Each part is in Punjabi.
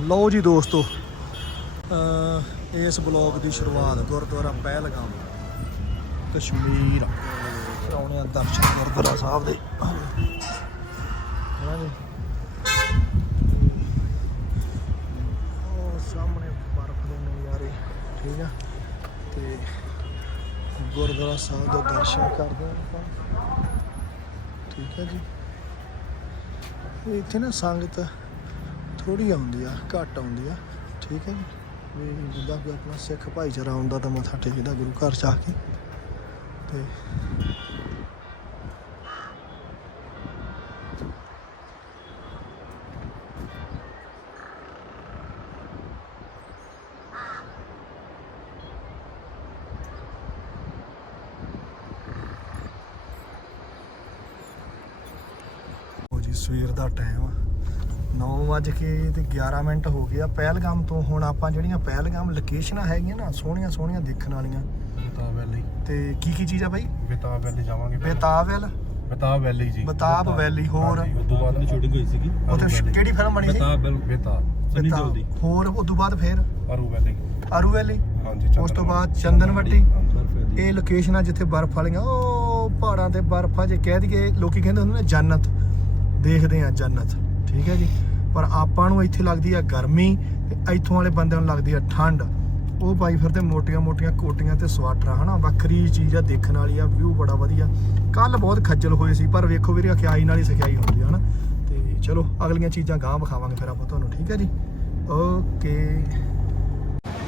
ਲਓ ਜੀ ਦੋਸਤੋ ਇਸ ਬਲੌਗ ਦੀ ਸ਼ੁਰੂਆਤ ਗੁਰਦੁਆਰਾ ਪਹਿਲਗਾਮ, ਕਸ਼ਮੀਰ। ਕਰਾਉਣੇ ਆ ਦਰਸ਼ਨ ਗੁਰਦੁਆਰਾ ਸਾਹਿਬ ਦੇ। ਹਾਂ ਜੀ? ਉਹ ਸਾਹਮਣੇ ਬਰਫ਼ ਦੇ ਨਜ਼ਾਰੇ, ਠੀਕ ਆ? ਤੇ ਗੁਰਦੁਆਰਾ ਸਾਹਿਬ ਦੇ ਦਰਸ਼ਨ ਕਰਦੇ ਹਾਂ ਆਪਾਂ। ਠੀਕ ਹੈ ਜੀ? ਇੱਥੇ ਨਾ ਸੰਗਤ ਥੋੜੀ ਆਉਂਦੀ ਆ, ਘੱਟ ਆਉਂਦੀ ਆ, ਠੀਕ ਹੈ ਜੀ। ਵੀ ਜਿੱਦਾਂ ਕਿ ਆਪਣਾ ਸਿੱਖ ਭਾਈਚਾਰਾ ਆਉਂਦਾ ਤਾਂ ਮੱਥਾ ਟੇਕਦਾ ਗੁਰੂ ਘਰ ਜਾ ਕੇ। ਤੇ ਸਵੇਰ ਦਾ ਟਾਈਮ ਆ। 9 ਵਜ ਕੇ ਤੇ 11 ਮਿੰਟ ਹੋ ਗਏ ਆ ਪਹਿਲਗਾਮ ਤੋਂ। ਹੁਣ ਆਪਾਂ ਜਿਹੜੀਆਂ ਪਹਿਲਗਾਮ ਲੋਕੇਸ਼ਨਾਂ ਹੈਗੀਆਂ ਨਾ ਸੋਹਣੀਆਂ ਸੋਹਣੀਆਂ ਦੇਖਣ ਵਾਲੀਆਂ। ਬਤਾਬ ਵੈਲੀ। ਤੇ ਕੀ ਕੀ ਚੀਜ਼ ਆ ਬਾਈ? ਬਤਾਬ ਵੈਲੀ ਜਾਵਾਂਗੇ ਬਤਾਬ ਵੈਲੀ। ਜੀ। ਬਤਾਬ ਵੈਲੀ ਹੋਰ। ਤੋਂ ਬਾਅਦ ਆਪਣੀ ਸ਼ੂਟਿੰਗ ਹੋਈ ਸੀਗੀ ਉੱਥੇ ਕਿਹੜੀ ਫਿਲਮ ਬਣੀ ਸੀ? ਬਤਾ ਬਿਲ ਬੇਤਾਬ ਸਨੀ ਬੇਤਾਬ। ਦਿਓਲ ਦੀ ਹੋਰ ਤੋਂ ਬਾਅਦ ਫੇਰ? ਅਰੂ ਵੈਲੀ। ਅਰੂ ਵੈਲੀ। ਹਾਂਜੀ ਉਸ ਤੋਂ ਬਾਅਦ ਚੰਦਨ ਵੱਟੀ। ਇਹ ਇਹ ਲੋਕੇਸ਼ਨ ਆ ਜਿੱਥੇ ਬਰਫ਼ ਵਾਲੀਆਂ ਉਹ ਪਹਾੜਾਂ ਤੇ ਬਰਫ਼ ਆ ਜੇ ਕਹਿ ਦਈਏ ਲੋਕੀ ਕਹਿੰਦੇ ਹੁੰਦੇ ਨੇ ਜੰਨਤ। ਦੇਖਦੇ ਆ ਜੰਨਤ। ਠੀਕ ਹੈ ਜੀ? ਪਰ ਆਪਾਂ ਨੂੰ ਇੱਥੇ ਲੱਗਦੀ ਆ ਗਰਮੀ ਤੇ ਇੱਥੋਂ ਵਾਲੇ ਬੰਦਿਆਂ ਨੂੰ ਲੱਗਦੀ ਆ ਠੰਡ। ਉਹ ਬਾਈ ਫਿਰ ਫਿਰਦੇ ਮੋਟੀਆਂ ਮੋਟੀਆਂ ਕੋਟੀਆਂ ਤੇ ਸਵਾਟਰਾਂ, ਹਨਾ? ਵੱਖਰੀ ਚੀਜ਼ ਆ, ਦੇਖਣ ਵਾਲੀ ਆ ਵਿਊ ਬੜਾ ਵਧੀਆ। ਕੱਲ ਬਹੁਤ ਖੱਜਲ ਹੋਏ ਸੀ, ਪਰ ਵੇਖੋ ਵੀਰੇ, ਅਖਿਆਈ ਨਾਲ ਹੀ ਸਖਿਆਈ ਹੁੰਦੀ ਆ, ਹਨਾ? ਤੇ ਚਲੋ, ਅਗਲੀਆਂ ਚੀਜ਼ਾਂ ਗਾਂ ਵਿਖਾਵਾਂਗੇ ਫਿਰ ਆਪਾਂ ਤੁਹਾਨੂੰ, ਠੀਕ ਹੈ ਜੀ? ਓਕੇ।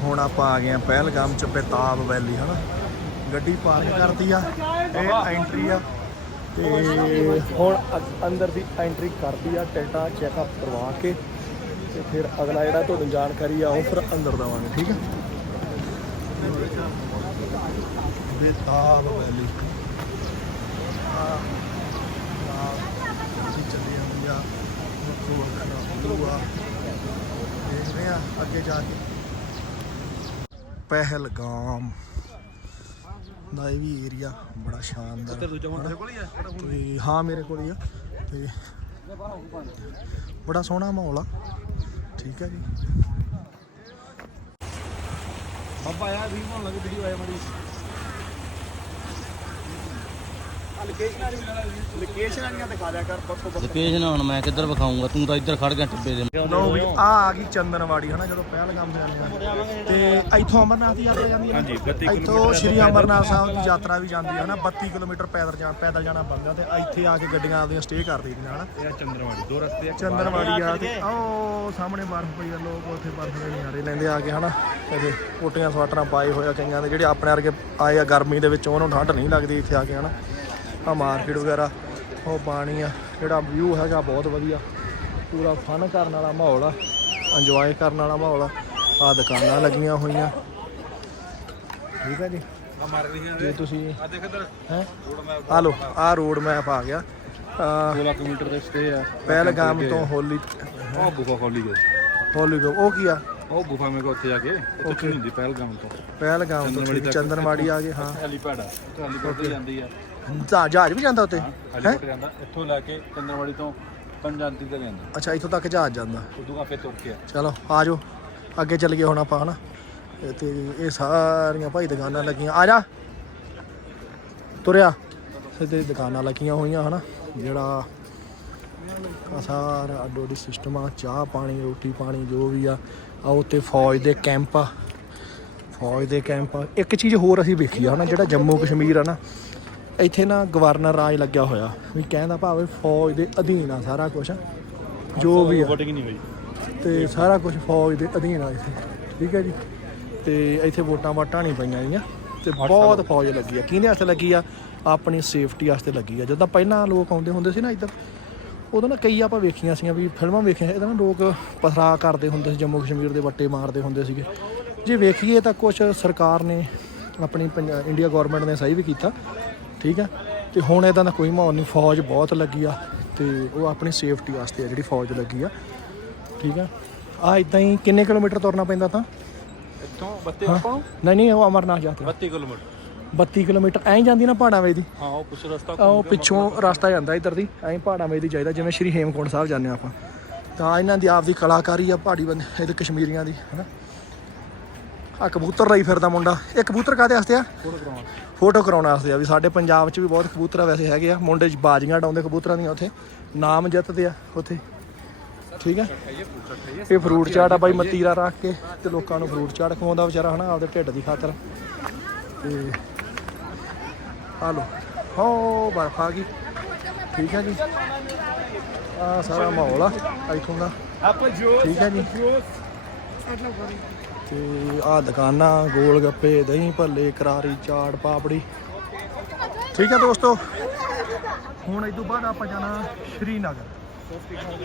ਹੁਣ ਆਪਾਂ ਆ ਗਏ ਆ ਪਹਿਲਗਾਮ ਚ ਬੇਤਾਬ ਵੈਲੀ, ਹਨਾ? ਗੱਡੀ ਪਾਰਕ ਕਰਤੀ ਆ, ਇਹ ਐਂਟਰੀ ਆ। ਤੇ ਹੁਣ ਅ- ਅੰਦਰ ਦੀ ਐਂਟਰੀ ਕਰਦੀ ਆ ਟਿਕਟਾਂ ਚੈੱਕਅਪ ਕਰਵਾ ਕੇ ਤੇ ਫਿਰ ਅਗਲਾ ਜਿਹੜਾ ਤੁਹਾਨੂੰ ਜਾਣਕਾਰੀ ਆ, ਉਹ ਫਿਰ ਅੰਦਰ ਦਵਾਂਗੇ, ਠੀਕ ਹੈ ਬੇਤਾਬ ਵੈਲੀ ਆ ਆ ਅਸੀਂ ਚੱਲੇ ਜਾਂਦੀ ਆ ਵੱਖੋ ਵੱਖਰਾ ਵਿਊ ਆ, ਦੇਖਦੇ ਆ ਅੱਗੇ ਜਾ ਕੇ। ਪਹਿਲਗਾਮ। ਦਾ ਇਹ ਵੀ ਏਰੀਆ ਬੜਾ ਸ਼ਾਨਦਾਰ। ਤੇ ਹੀ ਆ ਤੇ ਹਾਂ ਮੇਰੇ ਕੋਲ ਹੀ ਆ। ਤੇ ਬੜਾ ਸੋਹਣਾ ਮਾਹੌਲ ਆ। ਠੀਕ ਹੈ ਜੀ। ਬਾਬਾ ਆਇਆ ਵੀ ਹੋਣ ਲੱਗ ਵੀਡੀਓ ਆਇਆ ਮੜੀ ਲੋਕੇਸ਼ਨ ਦਿਖਾ ਦਿਆ ਕਰ ਲੋਕੇਸ਼ਨ ਹੁਣ ਮੈਂ ਕਿੱਧਰ ਵਿਖਾਉਂਗਾ ਤੂੰ ਤਾਂ ਇੱਧਰ ਖੜ ਗਿਆ ਟਿੱਬੇ ਦੇ ਲੋ ਵੀ ਆ ਆ ਗਈ ਚੰਦਨਵਾੜੀ ਹਨਾ ਜਦੋਂ ਪਹਿਲਗਾਮ ਜਾਂਦੇ ਆ। ਤੇ ਇੱਥੋਂ ਅਮਰਨਾਥ ਦੀ ਯਾਤਰਾ ਜਾਂਦੀ ਹੈ ਹਾਂਜੀ, 32 ਇੱਥੋਂ ਸ਼੍ਰੀ ਅਮਰਨਾਥ ਸਾਹਿਬ ਦੀ ਯਾਤਰਾ ਵੀ ਜਾਂਦੀ ਹੈ ਹਨਾ 32 ਕਿਲੋਮੀਟਰ ਪੈਦਲ ਜਾਣ ਪੈਦਲ ਜਾਣਾ ਬੰਦਾ ਤੇ ਇੱਥੇ ਆ ਕੇ ਗੱਡੀਆਂ ਆਪਦੀਆਂ ਸਟੇ ਕਰ ਦਈਦੀਆਂ ਹਨਾ। ਇਹ ਚੰਦਰਵਾੜੀ ਦੋ ਰਸਤੇ ਆ ਚੰਦਨਵਾੜੀ ਆ ਤੇ ਉਹ ਸਾਹਮਣੇ ਬਰਫ਼ ਪਈ ਆ ਲੋਕ ਉੱਥੇ ਬਰਫ਼ ਦੇ ਨਜ਼ਾਰੇ ਲੈਂਦੇ ਆ ਕੇ ਹਨਾ। ਕਦੇ ਕੋਟੀਆਂ ਸਵਾਟਰਾਂ ਪਾਏ ਹੋਏ ਆ ਕਈਆਂ ਦੇ ਜਿਹੜੇ ਆਪਣੇ ਵਰਗੇ ਆਏ ਆ ਗਰਮੀ ਦੇ ਵਿੱਚ ਉਹਨਾਂ ਨੂੰ ਠੰਡ ਨਹੀਂ ਲੱਗਦੀ ਇੱਥੇ ਆ ਕੇ ਹਨਾ। ਆ ਮਾਰਕੀਟ ਵਗੈਰਾ ਉਹ ਪਾਣੀ ਆ ਜਿਹੜਾ ਵਿਊ ਹੈਗਾ ਬਹੁਤ ਵਧੀਆ। ਪੂਰਾ ਫਨ ਕਰਨ ਵਾਲਾ ਮਾਹੌਲ ਆ ਇੰਜੋਏ ਕਰਨ ਵਾਲਾ ਮਾਹੌਲ ਆ। ਆ ਦੁਕਾਨਾਂ ਲੱਗੀਆਂ ਹੋਈਆਂ। ਠੀਕ ਆ ਜੀ? ਆ ਮਾਰ ਰਹੀਆਂ ਜੇ ਤੁਸੀਂ ਆ ਦੇਖ ਇਧਰ। ਹੈ? ਆ ਲੋ ਆ ਰੋਡ ਮੈਪ ਆ ਗਿਆ। ਆ 16 ਕਿਲੋਮੀਟਰ ਦੇ ਸਟੇ ਆ। ਪਹਿਲਗਾਮ ਤੋਂ ਹੋਲੀ ਉਹ ਗੁਫਾ ਖੋਲੀ ਗਈ। ਹੋਲੀ ਗੋ ਉਹ ਕੀ ਆ? ਉਹ ਗੁਫਾ ਮੇ ਕੋ ਉੱਥੇ ਜਾ ਕੇ ਉੱਥੇ ਨਹੀਂ ਹੁੰਦੀ ਪਹਿਲਗਾਮ ਤੋਂ। ਪਹਿਲਗਾਮ ਤੋਂ ਚੰਦਨਵਾੜੀ ਆ ਗਏ ਹਾਂ। ਹੈਲੀਪੈਡ ਆ ਹੈਲੀਪੈਡ ਤੇ ਜਾਂਦੀ ਆ। ਜਹਾ- ਜਹਾਜ਼ ਵੀ ਜਾਂਦਾ ਉੱਤੇ ਜਾਂਦਾ। ਇੱਥੋਂ ਲੈ ਕੇ ਚੰਦਰਵਾੜੀ ਤੋਂ ਪੰਜਾਂਤੀ ਤੱਕ ਜਾਂਦਾ। ਅੱਛਾ ਇੱਥੋਂ ਤੱਕ ਜਹਾਜ਼ ਜਾਂਦਾ। ਉਦੋਂ ਆਪੇ ਤੁਰ ਕੇ ਆ। ਚਲੋ ਆ ਜਾਓ। ਅੱਗੇ ਚੱਲ ਗਏ ਹੁਣ ਆਪਾਂ ਹਨਾ? ਇਹ ਤੇ ਇਹ ਸਾਰੀਆਂ ਭਾਈ ਦੁਕਾਨਾਂ ਲੱਗੀਆਂ। ਆ ਜਾ। ਤੁਰਿਆ। ਸਿੱਧੇ ਦੁਕਾਨਾਂ ਲੱਗੀਆਂ ਹੋਈਆਂ ਹਨਾ? ਜਿਹੜਾ ਆ ਸਾਰਾ ਅੱਡੋ ਅੱਡੀ ਸਿਸਟਮ ਆ ਚਾਹ ਪਾਣੀ ਰੋਟੀ ਪਾਣੀ ਜੋ ਵੀ ਆ ਆ ਉੱਤੇ ਫੌਜ ਦੇ ਕੈਂਪ ਆ। ਫੌਜ ਦੇ ਕੈਂਪ ਆ। ਇੱਕ ਚੀਜ਼ ਹੋਰ ਅਸੀਂ ਵੇਖੀ ਆ ਹਨਾ? ਜਿਹੜਾ ਜੰਮੂ ਕਸ਼ਮੀਰ ਆ ਨਾ ਇੱਥੇ ਨਾ ਗਵਰਨਰ ਰਾਜ ਲੱਗਿਆ ਹੋਇਆ ਵੀ ਕਹਿੰਦਾ ਭਾਵੇਂ ਫੌਜ ਦੇ ਅਧੀਨ ਆ ਸਾਰਾ ਕੁਝ ਜੋ ਵੀ ਆ। ਵੋਟਿੰਗ ਨਹੀਂ ਹੋਈ। ਤੇ ਸਾਰਾ ਕੁਝ ਫੌਜ ਦੇ ਅਧੀਨ ਆ ਇੱਥੇ ਠੀਕ ਹੈ ਜੀ? ਤੇ ਇੱਥੇ ਵੋਟਾਂ ਵਾਟਾਂ ਨਹੀਂ ਪਈਆਂ ਗਈਆਂ ਤੇ ਬਹੁਤ ਫੌਜ ਲੱਗੀ ਆ। ਕਿਹਦੇ ਵਾਸਤੇ ਲੱਗੀ ਆ? ਆਪਣੀ ਸੇਫਟੀ ਵਾਸਤੇ ਲੱਗੀ ਆ। ਜਦੋਂ ਪਹਿਲਾਂ ਲੋਕ ਆਉਂਦੇ ਹੁੰਦੇ ਸੀ ਨਾ ਇੱਧਰ ਉਦੋਂ ਨਾ ਕਈ ਆਪਾਂ ਵੇਖੀਆਂ ਸੀਆਂ ਵੀ ਫਿਲਮਾਂ ਵੇਖੀਆਂ ਇਹਦਾ ਨਾ ਲੋਕ ਪਥਰਾ ਕਰਦੇ ਹੁੰਦੇ ਸੀ ਜੰਮੂ ਕਸ਼ਮੀਰ ਦੇ ਵੱਟੇ ਮਾਰਦੇ ਹੁੰਦੇ ਸੀਗੇ। ਜੇ ਵੇਖੀਏ ਤਾਂ ਕੁਝ ਸਰਕਾਰ ਨੇ ਆਪਣੀ ਇੰਡੀਆ ਗਵਰਨਮੈਂਟ ਨੇ ਸਹੀ ਵੀ ਕੀਤਾ। ਠੀਕ ਆ ਤੇ ਹੁਣ ਇਦਾਂ ਦਾ ਕੋਈ ਮਾਹੌਲ ਨਹੀਂ ਫੌਜ ਬਹੁਤ ਲੱਗੀ ਆ ਤੇ ਉਹ ਆਪਣੀ ਸੇਫਟੀ ਵਾਸਤੇ ਆ ਜਿਹੜੀ ਫੌਜ ਲੱਗੀ ਆ। ਠੀਕ ਆ ਆ ਇਦਾਂ ਹੀ ਕਿੰਨੇ ਕਿਲੋਮੀਟਰ ਤੁਰਨਾ ਪੈਂਦਾ ਤਾਂ? ਇੱਥੋਂ 32 ਹਾਂ? ਆਪਾਂ? ਨਹੀਂ ਨਹੀਂ ਉਹ ਅਮਰਨਾਥ ਯਾਤਰਾ। 32 ਕਿਲੋਮੀਟਰ। 32 ਕਿਲੋਮੀਟਰ ਐਂ ਜਾਂਦੀ ਨਾ ਪਹਾੜਾਂ ਵੇ ਦੀ? ਹਾਂ ਉਹ ਕੁਛ ਰਸਤਾ ਉਹ ਪਿੱਛੋਂ ਰਸਤਾ ਜਾਂਦਾ ਇੱਧਰ ਦੀ ਐਂ ਪਹਾੜਾਂ ਵੇ ਦੀ ਜਾਈਦਾ ਜਿਵੇਂ ਸ਼੍ਰੀ ਹੇਮਕੁੰਟ ਸਾਹਿਬ ਜਾਂਦੇ ਹਾਂ ਆਪਾਂ। ਤਾਂ ਇਹਨਾਂ ਦੀ ਆਪਦੀ ਕਲਾਕਾਰੀ ਆ ਪਹਾੜੀ ਬੰਦੇ ਇਹਦੇ ਕਸ਼ਮੀਰੀਆਂ ਦੀ ਹਨਾ? ਆ ਕਬੂਤਰ ਲਈ ਫਿਰਦਾ ਮੁੰਡਾ। ਇਹ ਕਬੂਤਰ ਕਾਦੇ ਵਾਸਤੇ ਆ? ਫੋਟੋ ਕਰਾਉਣ ਵਾਸਤੇ। ਆ ਵੀ ਸਾਡੇ ਪੰਜਾਬ 'ਚ ਵੀ ਬਹੁਤ ਕਬੂਤਰ ਆ ਵੈਸੇ ਹੈਗੇ ਆ। ਮੁੰਡੇ 'ਚ ਬਾਜ਼ੀਆਂ ਡਾਉਂਦੇ ਕਬੂਤਰਾਂ ਦੀਆਂ ਉੱਥੇ। ਨਾਮ ਜਿੱਤਦੇ ਆ ਉੱਥੇ। ਠੀਕ ਆ? ਇਹ ਫਰੂਟ ਚਾਟ ਆ ਬਾਈ ਮਤੀਰਾ ਰੱਖ ਕੇ ਤੇ ਲੋਕਾਂ ਨੂੰ ਫਰੂਟ ਚਾਟ ਖਵਾਉਂਦਾ ਵਿਚਾਰਾ ਹਨਾ ਆਪਦੇ ਢਿੱਡ ਦੀ ਖਾਤਰ। ਤੇ ਆ ਲੋ ਹੋ ਬਰਫ ਆ ਗਈ। ਠੀਕ ਹੈ ਜੀ। ਆ ਸਾਰਾ ਮਾਹੌਲ ਆ ਇੱਥੋਂ ਦਾ। ਠੀਕ ਹੈ ਜੀ। ਤੇ ਆ ਦੁਕਾਨਾਂ, ਗੋਲ ਗੱਪੇ, ਦਹੀਂ ਭੱਲੇ, ਕਰਾਰੀ, ਚਾਟ, ਪਾਪੜੀ। ਠੀਕ ਹੈ ਦੋਸਤੋ? ਹੁਣ ਇਸ ਤੋਂ ਬਾਅਦ ਆਪਾਂ ਜਾਣਾ ਸ਼੍ਰੀਨਗਰ।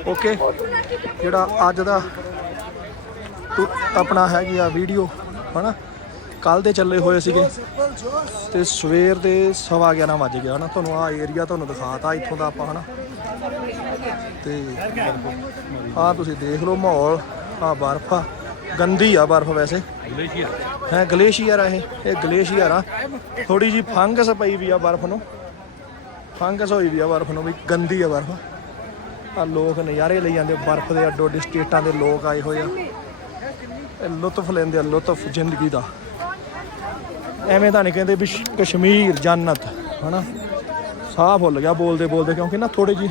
ਓਕੇ ਜਿਹੜਾ ਅੱਜ ਦਾ ਟੂ- ਆਪਣਾ ਹੈਗੀ ਆ ਵੀਡੀਓ ਹਨਾ? ਕੱਲ ਦੇ ਚੱਲੇ ਹੋਏ ਸੀਗੇ। ਤੇ ਸਵੇਰ ਦੇ ਸਵਾ 11 ਵਜ ਗਿਆ ਹਨਾ? ਤੁਹਾਨੂੰ ਆ ਏਰੀਆ ਤੁਹਾਨੂੰ ਦਿਖਾਤਾ, ਇੱਥੋਂ ਦਾ ਆਪਾਂ, ਹਨਾ? ਤੇ ਆ ਤੁਸੀਂ ਦੇਖ ਲਓ ਮਾਹੌਲ ਆ ਬਰਫ ਆ। ਗੰਦੀ ਆ ਬਰਫ ਵੈਸੇ। ਹੈ ਗਲੇਸ਼ੀਅਰ ਆ ਇਹ। ਇਹ ਗਲੇਸ਼ੀਅਰ ਆ। ਥੋੜੀ ਜੀ ਫੰਗਸ ਪਈ ਵੀ ਆ ਬਰਫ ਨੂੰ। ਫੰਗਸ ਹੋਈ ਵੀ ਆ ਬਰਫ ਨੂੰ ਵੀ ਗੰਦੀ ਆ ਬਰਫ। ਆ ਲੋਕ ਨਜ਼ਾਰੇ ਲਈ ਜਾਂਦੇ ਬਰਫ ਦੇ ਅੱਡੋ ਅੱਡੀ ਸਟੇਟਾਂ ਦੇ ਲੋਕ ਆਏ ਹੋਏ ਆ। ਇਹ ਲੁਤਫ ਲੈਂਦੇ ਆ ਲੁਤਫ ਜ਼ਿੰਦਗੀ ਦਾ। ਐਵੇਂ ਤਾਂ ਨਹੀਂ ਕਹਿੰਦੇ ਵੀ ਕਸ਼ਮੀਰ ਜੰਨਤ ਹਨਾ? ਸਾਹ ਫੁੱਲ ਗਿਆ ਬੋਲਦੇ ਬੋਲਦੇ ਕਿਉਂਕਿ ਨਾ ਥੋੜੀ ਜੀ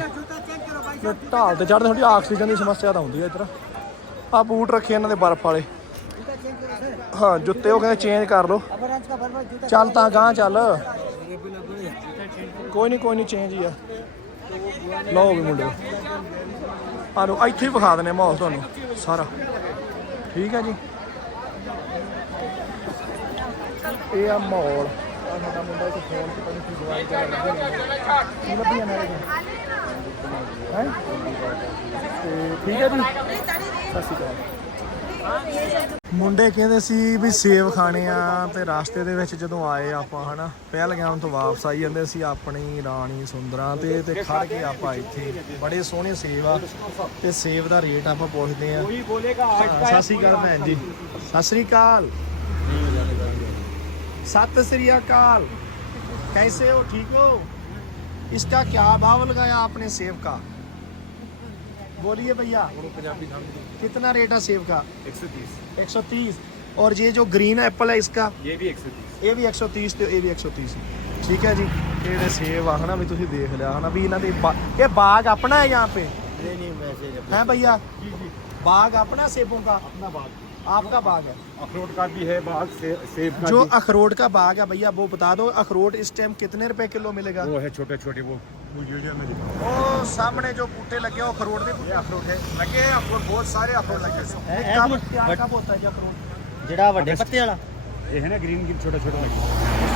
ਢਾਲ ਤੇ ਚੜ੍ਹਦੇ ਥੋੜੀ ਆਕਸੀਜਨ ਦੀ ਸਮੱਸਿਆ ਤਾਂ ਹੁੰਦੀ ਹੈ ਇੱਧਰ। ਆ ਬੂਟ ਰੱਖੇ ਇਹਨਾਂ ਦੇ ਬਰਫ ਵਾਲੇ। ਹਾਂ, ਜੁੱਤੇ ਉਹ ਕਹਿੰਦੇ ਚੇਂਜ ਕਰ ਲਓ। ਚੱਲ ਤਾਂ ਗਾਂ ਚੱਲ। ਕੋਈ ਨਹੀਂ ਕੋਈ ਨਹੀਂ ਚੇਂਜ ਹੀ ਆ। ਲਓ ਵੀ ਮੁੰਡੇ। ਆ ਲਓ, ਇੱਥੇ ਹੀ ਵਿਖਾ ਦਨੇ ਮਾਹੌਲ ਤੁਹਾਨੂੰ, ਸਾਰਾ। ਠੀਕ ਹੈ ਜੀ। ਇਹ ਆ ਮਾਹੌਲ। ਆ ਸਾਡਾ ਮੁੰਡਾ ਇੱਥੇ ਫੋਨ ਤੇ ਪਤਾ ਨਹੀਂ ਕੀ ਜਵਾਬ ਕਰ ਰਿਹਾ ਕੀ ਲੱਭੀ ਜਾਂਦਾ ਹੈ ਹੈ? ਤੇ ਠੀਕ ਹੈ ਜੀ? ਸਤਿ ਸ਼੍ਰੀ ਅਕਾਲ। ਮੁੰਡੇ ਕਹਿੰਦੇ ਸੀ ਵੀ ਸੇਬ ਖਾਣੇ ਆ ਤੇ ਰਾਸਤੇ ਦੇ ਵਿੱਚ ਜਦੋਂ ਆਏ ਆਪਾਂ ਹਨਾ ਪਹਿਲਗਾਮ ਤੋਂ ਵਾਪਸ ਆਈ ਜਾਂਦੇ ਸੀ ਆਪਣੀ ਰਾਣੀ ਸੁੰਦਰਾਂ ਤੇ ਤੇ ਖੜ ਕੇ ਆਪਾਂ ਇੱਥੇ। ਬੜੇ ਸੋਹਣੇ ਸੇਬ ਆ ਤੇ ਸੇਬ ਦਾ ਰੇਟ ਆਪਾਂ ਪੁੱਛਦੇ ਆ। ਸਤਿ ਸ਼੍ਰੀ ਅਕਾਲ ਭੈਣ ਜੀ। ਸਤਿ ਸ਼੍ਰੀ ਅਕਾਲ। सत श्री अकाल कैसे हो ठीक हो इसका क्या भाव लगाया आपने सेब का बोलिए भैया कितना रेट है सेब का 130 130 और ये जो ग्रीन एप्पल है इसका ये भी 130 ਇਹ ਵੀ 130 ਤੇ ਇਹ ਵੀ 130 ਠੀਕ ਹੈ ਜੀ ਇਹ ਜਿਹੜੇ ਸੇਬ ਆ ਹਨਾ ਵੀ ਤੁਸੀਂ ਦੇਖ ਲਿਆ ਹਨਾ ਵੀ ਇਹਨਾਂ ਦੇ ਬਾ- ਇਹ ਬਾਗ ਆਪਣਾ ਹੈ यहाँ पे ਨਹੀਂ ਨਹੀਂ ਵੈਸੇ है भैया जी जी बाग अपना सेबों का अपना बाग आपका बाग है अखरोट का भी है बाग से, सेब का जो भी अखरोट का बाग है भैया वो बता दो अखरोट इस टाइम कितने रुपए किलो मिलेगा वो है छोटे छोटे वो वो यूरिया में दिखा ਉਹ ਸਾਹਮਣੇ ਜੋ ਬੂਟੇ ਲੱਗੇ ਆ, ਉਹ ਅਖਰੋਟ ਦੇ ਬੂਟੇ अखरोट है लगे हैं अखरोट बहुत सारे अखरोट लगे हैं इसमें। ਇਹ ਕਬ ਕਿਆ ਕਬ ਹੋਤਾ ਹੈ ਜੀ ਅਖਰੋਟ ਜਿਹੜਾ ਵੱਡੇ ਪੱਤੇ ਵਾਲਾ ये है ना ग्रीन ग्रीन छोटे छोटे लगे ਅਸੀਂ